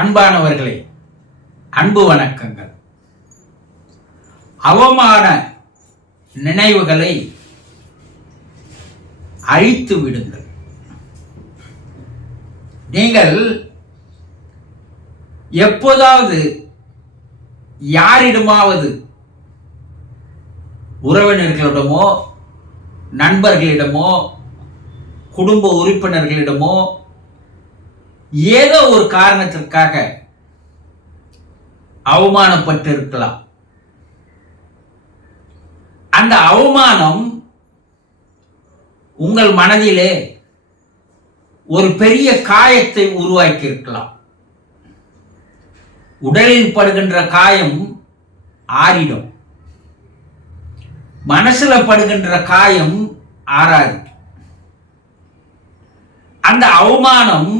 அன்பானவர்களே, அன்பு வணக்கங்கள். அவமான நினைவுகளை அழித்து விடுங்கள். நீங்கள் எப்போதாவது யாரிடமாவது உறவினர்களிடமோ நண்பர்களிடமோ குடும்ப உறுப்பினர்களிடமோ ஏதோ ஒரு காரணத்திற்காக அவமானப்பட்டு இருக்கலாம். அந்த அவமானம் உங்கள் மனதிலே ஒரு பெரிய காயத்தை உருவாக்கி இருக்கலாம். உடலில் படுகின்ற காயம் ஆறிடும், மனசுல படுகின்ற காயம் ஆறாது. அந்த அவமானம்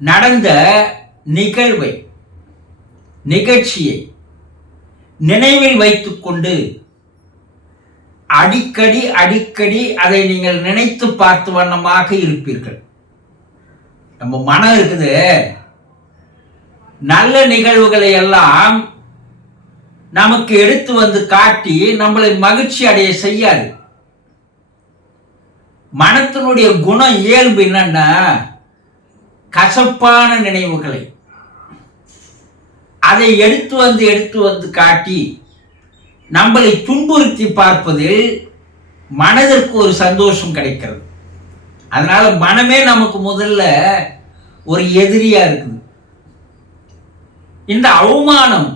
நடந்த நிகழ்ச்சியை நினைவில் வைத்துக்கொண்டு அடிக்கடி அதை நீங்கள் நினைத்து பார்த்து வண்ணமாக இருப்பீர்கள். நம்ம மனம் இருக்குது, நல்ல நிகழ்வுகளை எல்லாம் நமக்கு எடுத்து வந்து காட்டி நம்மளை மகிழ்ச்சி அடைய செய்யாது. மனத்தினுடைய குணம் இயல்பு என்னன்னா, கசப்பான நினைவுகளை அதை எடுத்து வந்து காட்டி நம்மளை துன்புறுத்தி பார்ப்பதில் மனதிற்கு ஒரு சந்தோஷம் கிடைக்கிறது. அதனால மனமே நமக்கு முதல்ல ஒரு எதிரியா இருக்குது. இந்த அவமானம்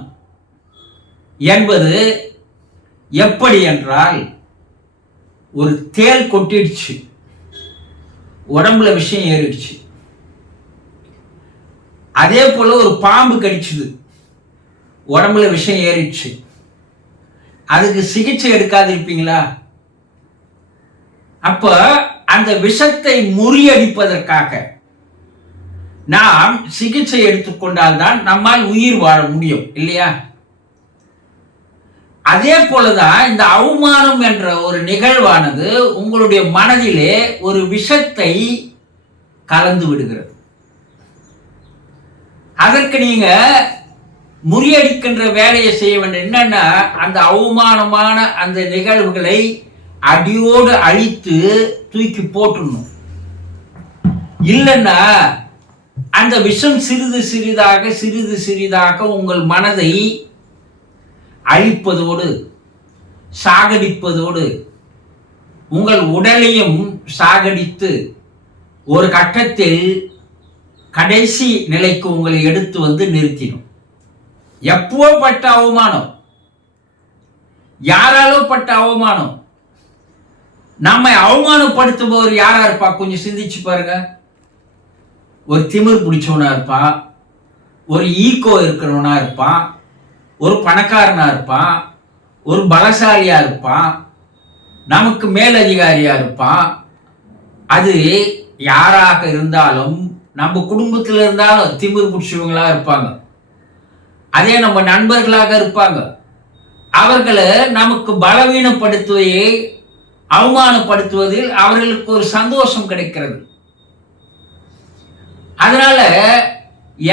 என்பது எப்படி என்றால், ஒரு தேள் கொட்டிடுச்சு, உடம்புல விஷயம் ஏறிடுச்சு. அதே போல ஒரு பாம்பு கடிச்சுது, உடம்புல விஷயம் ஏறிடுச்சு. அதுக்கு சிகிச்சை எடுக்காது இருப்பீங்களா? அப்ப அந்த விஷத்தை முறியடிப்பதற்காக நாம் சிகிச்சை எடுத்துக்கொண்டால் தான் நம்மால் உயிர் வாழ முடியும், இல்லையா? அதே போலதான் இந்த அவமானம் என்ற ஒரு நிகழ்வானது உங்களுடைய மனதிலே ஒரு விஷத்தை கலந்து விடுகிறது. அதற்கு நீங்க முறியடிக்கின்ற வேலையை செய்ய வேண்டும். என்னன்னா, அந்த அவமானமான அந்த நிகழ்வுகளை அடியோடு அழித்து தூக்கி போட்டுடணும். இல்லைன்னா அந்த விஷம் சிறிது சிறிதாக உங்கள் மனதை அழிப்பதோடு சாகடிப்பதோடு உங்கள் உடலையும் சாகடித்து ஒரு கட்டத்தில் கடைசி நிலைக்கு உங்களை எடுத்து வந்து நிறுத்திடும். எப்போ பட்ட அவமானம், யாராலோ பட்ட அவமானம். நம்மை அவமானப்படுத்துபவர் யாரா இருப்பா? கொஞ்சம் சிந்திச்சு பாருங்க. ஒரு திமிர் பிடிச்சவனா இருப்பான், ஒரு ஈகோ இருக்கிறவனா இருப்பான், ஒரு பணக்காரனா இருப்பான், ஒரு பலசாலியா இருப்பான், நமக்கு மேலதிகாரியா இருப்பான். அது யாராக இருந்தாலும், நம்ம குடும்பத்தில் இருந்தாலும் திமிர் பிடிச்சவங்களா இருப்பாங்க. அதே நம்ம நண்பர்களாக இருப்பாங்க. அவர்களை நமக்கு பலவீனப்படுத்துவதை அவமானப்படுத்துவதில் அவர்களுக்கு ஒரு சந்தோஷம் கிடைக்கிறது. அதனால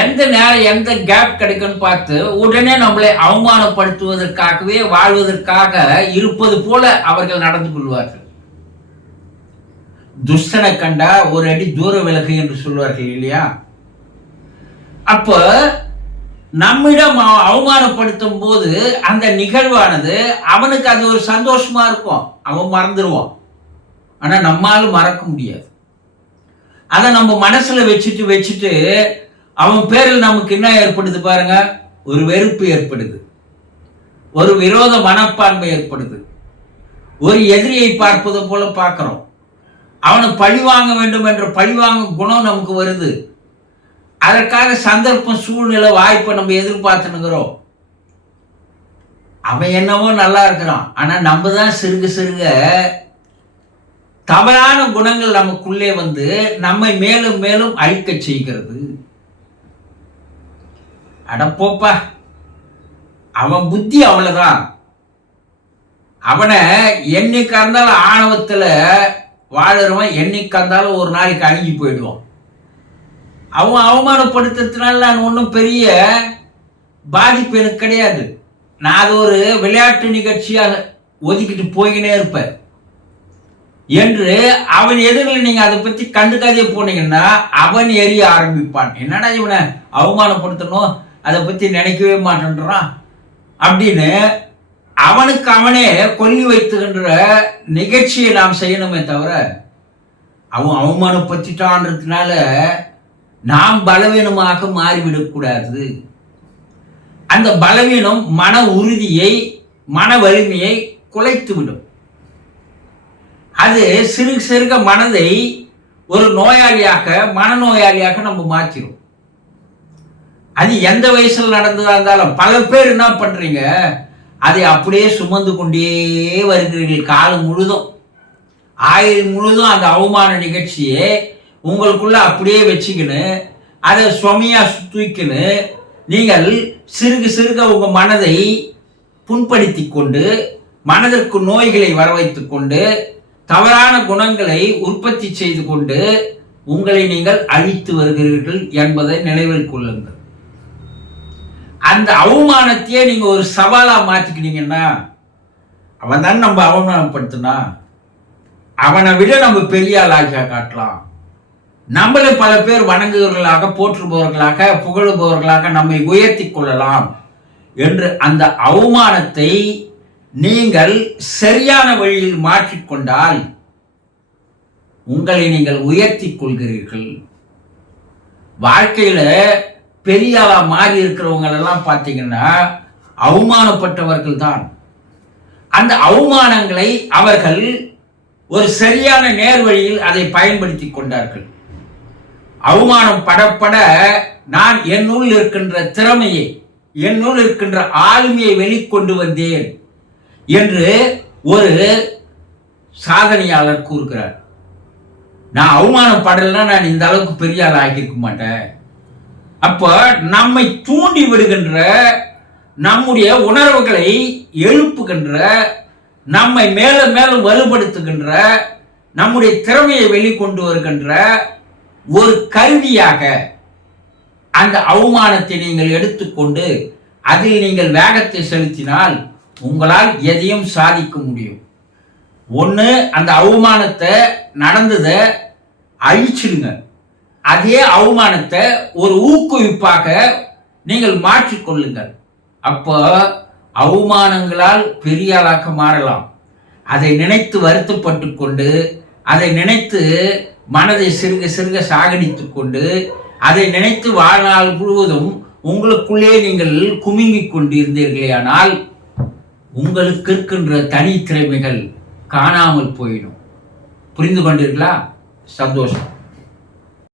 எந்த நேரம் எந்த கேப் கிடைக்கும்னு பார்த்து உடனே நம்மளை அவமானப்படுத்துவதற்காகவே வாழ்வதற்காக இருப்பது போல அவர்கள் நடந்து கொள்வார்கள். துஷ்டனை கண்டா ஒரு அடி தூர விலகு என்று சொல்வார்கள், இல்லையா? அப்ப நம்மிடம் அவமானப்படுத்தும் போது அந்த நிகழ்வானது அவனுக்கு அது ஒரு சந்தோஷமா இருக்கும், அவன் மறந்துடுவான். ஆனா நம்மால மறக்க முடியாது. அதை நம்ம மனசுல வச்சுட்டு அவன் பேரில் நமக்கு என்ன ஏற்படுது பாருங்க, ஒரு வெறுப்பு ஏற்படுது, ஒரு விரோத மனப்பான்மை ஏற்படுது, ஒரு எதிரியை பார்ப்பது போல பார்க்கிறோம். அவனை பழி வாங்க வேண்டும் என்ற பழிவாங்கும் குணம் நமக்கு வருது. அதற்காக சந்தர்ப்பம் சூழ்நிலை வாய்ப்பை நம்ம எதிர்பார்த்துனுக்கிறோம். அவன் என்னவோ நல்லா இருக்கிறான், ஆனா நம்ம தான் சிறுக தவறான குணங்கள் நமக்குள்ளே வந்து நம்மை மேலும் மேலும் அழிக்க செய்கிறது. அடப்போப்பா, அவன் புத்தி அவ்வளவுதான். அவனை என்னைக்கா இருந்தாலும் ஆணவத்துல வாழறவன் என்னைக்கா இருந்தாலும் ஒரு நாளைக்கு அழிஞ்சு போயிடுவான். அவன் அவமானப்படுத்துறதுனால நான் ஒன்றும் பெரிய பாதிப்பு எனக்கு கிடையாது. நான் அது ஒரு விளையாட்டு நிகழ்ச்சியாக ஒதுக்கிட்டு போய்கினே இருப்பேன் என்று அவன் எதிரில் நீங்க அதை பத்தி கண்டுக்காதே போனீங்கன்னா அவன் எரிய ஆரம்பிப்பான். என்னடா இவனை அவமானப்படுத்தணும், அதை பத்தி நினைக்கவே மாட்டேன்றான் அப்படின்னு அவனுக்கு அவனே கொல்லி வைத்துகின்ற நிகழ்ச்சியை நாம் செய்யணுமே தவிர, அவன் அவமானப்படுத்திட்டான்றதுனால நாம் பலவீனமாக மாறிவிடக்கூடாது. அந்த பலவீனம் மன உறுதியை, மன வலிமையை குலைத்துவிடும். அது சிறுக சிறுக மனதை ஒரு நோயாளியாக, மனநோயாளியாக நம்ம மாற்றிடும். அது எந்த வயசுல நடந்ததா இருந்தாலும் பல பேர் என்ன பண்றீங்க, அதை அப்படியே சுமந்து கொண்டே வருகிறீர்கள். காலம் முழுதும், ஆயுள் முழுதும் அந்த அவமான நிகழ்ச்சியை உங்களுக்குள்ள அப்படியே வச்சுக்கின்னு அதை சுமையா தூக்கின்னு நீங்கள் சிறுக சிறுக உங்க மனதை புண்படுத்தி கொண்டு, மனதிற்கு நோய்களை வர வைத்துக் கொண்டு, தவறான குணங்களை உற்பத்தி செய்து கொண்டு உங்களை நீங்கள் அழித்து வருகிறீர்கள் என்பதை நினைவில் கொள்ளுங்கள். அந்த அவமானத்தையே நீங்க ஒரு சவாலா மாத்திக்கிட்டீங்கன்னா, அவன் தான் நம்ம அவமானப்படுத்தினா அவனை விட நம்ம பெரிய ஆளாக காட்டலாம். நம்மளே பல பேர் வணங்குபவர்களாக, போற்றுபவர்களாக, புகழுபவர்களாக நம்மை உயர்த்தி கொள்ளலாம் என்று அந்த அவமானத்தை நீங்கள் சரியான வழியில் மாற்றிக்கொண்டால் உங்களை நீங்கள் உயர்த்தி கொள்கிறீர்கள். வாழ்க்கையில பெரிய ஆளா மாறி இருக்கிறவங்க எல்லாம் பார்த்தீங்கன்னா அவமானப்பட்டவர்கள் தான். அந்த அவமானங்களை அவர்கள் ஒரு சரியான நேர் வழியில் அதை பயன்படுத்தி கொண்டார்கள். அவமானம் படப்பட நான் என்னுள் இருக்கின்ற திறமையை, என்னுள் இருக்கின்ற ஆளுமையை வெளிக்கொண்டு வந்தேன் என்று ஒரு சாதனையாளர் கூறுகிறார். நான் அவமானப்படலைன்னா நான் இந்த அளவுக்கு பெரிய ஆள் ஆகியிருக்க மாட்டேன். அப்ப நம்மை தூண்டி விடுகின்ற, நம்முடைய உணர்வுகளை எழுப்புகின்ற, நம்மை மேலும் மேலும் வலுப்படுத்துகின்ற, நம்முடைய திறமையை வெளிக்கொண்டு வருகின்ற ஒரு கருவியாக அந்த அவமானத்தை நீங்கள் எடுத்துக்கொண்டு அதில் நீங்கள் வேகத்தை செலுத்தினால் உங்களால் எதையும் சாதிக்க முடியும். ஒன்று, அந்த அவமானத்தை நடந்ததை அழிச்சிடுங்க. அதே அவமானத்தை ஒரு ஊக்குவிப்பாக நீங்கள் மாற்றிக்கொள்ளுங்கள். அப்போ அவமானங்களால் பெரிய ஆளாக மாறலாம். அதை நினைத்து வருத்தப்பட்டு கொண்டு, அதை நினைத்து மனதை சிறுக சிறுக சாகடித்து கொண்டு, அதை நினைத்து வாழ்நாள் முழுவதும் உங்களுக்குள்ளே நீங்கள் குமிங்கிக் கொண்டிருந்தீர்களேயானால் உங்களுக்கு இருக்கின்ற தனி திறமைகள் காணாமல் போயிடும். புரிந்து கொண்டீர்களா? சந்தோஷம்.